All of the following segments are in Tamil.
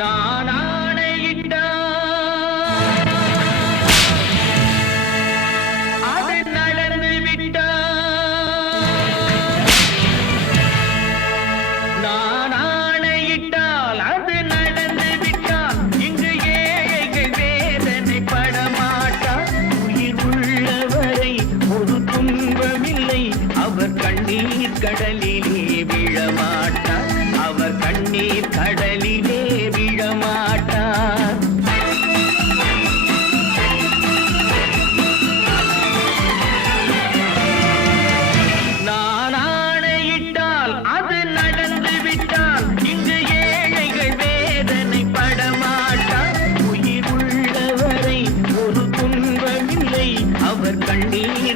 நான் ஆணையிட்டால் அது நடந்து விட்டால் நான் ஆணையிட்டால் அது நடந்து விட்டால் இங்கு ஏழைகள் வேதனை படமாட்டார் உயிர் உள்ளவரை ஒரு துன்பமில்லை. அவர் கண்ணீர் கடலிலே விழமாட்டார். அவர் கண்ணீர்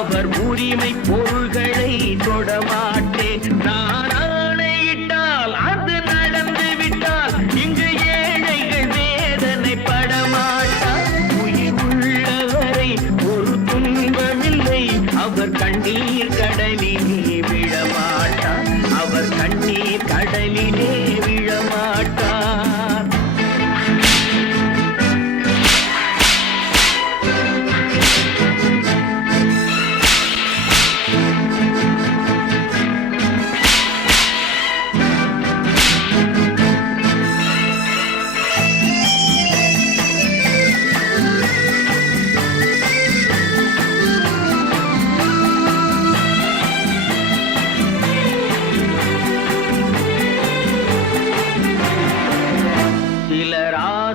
அவர் உரிமை பொருள்களை தொடமாட்டேன் நான் ஆணையிட்டால் அது நடந்து விட்டால் இங்கு ஏழைகள் வேதனை படமாட்டார். உயிர் உள்ளவரை ஒரு துன்பமில்லை. அவர் கண்ணீர் கடலிலே விழமாட்டார். அவர் கண்ணீர் கடலிலே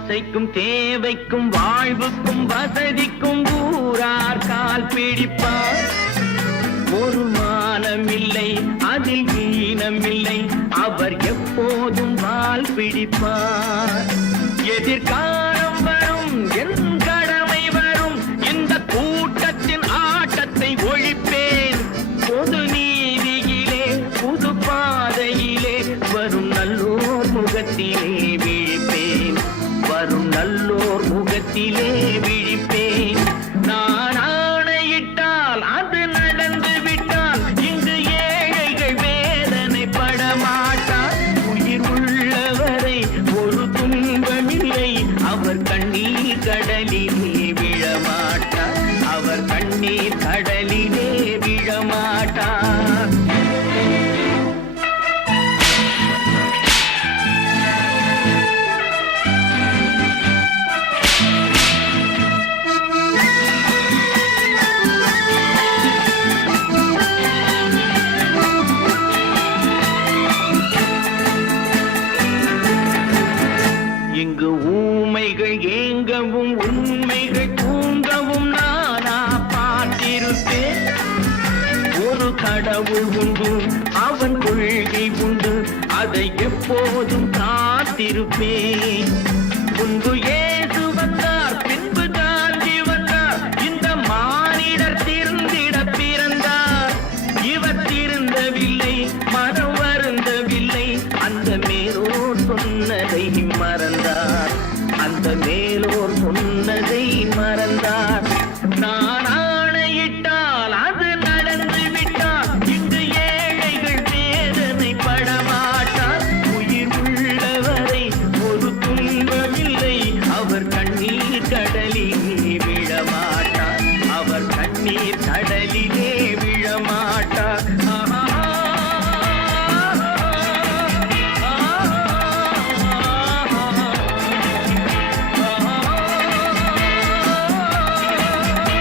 ஆசைக்கும் தேவைக்கும் வாழ்வுக்கும் வசதிக்கும் ஊரார் கால் பிடிப்பார். ஒரு மானமில்லை அதில் ஈனமில்லை அவர் எப்போதும் வால் பிடிப்பார். எதிர்காலம் வரும் என் கடமை வரும் இந்த கூட்டத்தின் ஆட்டத்தை ஒழிப்பேன். பொது நீதியிலே புது பாதையிலே வரும் நல்லோர் முகத்திலே. மாட்டான். எப்போதும் காத்திருப்பேன். முன்பு ஏசு வந்தார் பின்பு தாண்டி வந்தார். இந்த மானிடர் திருந்திட பிறந்தார். இவர் திருந்தவில்லை மனம் வருந்தவில்லை. அந்த மேலோ சொன்னதை மறந்தார். அந்த மே கடலிலே விழமாட்டான் அவர் கண்ணீர் கடலிலே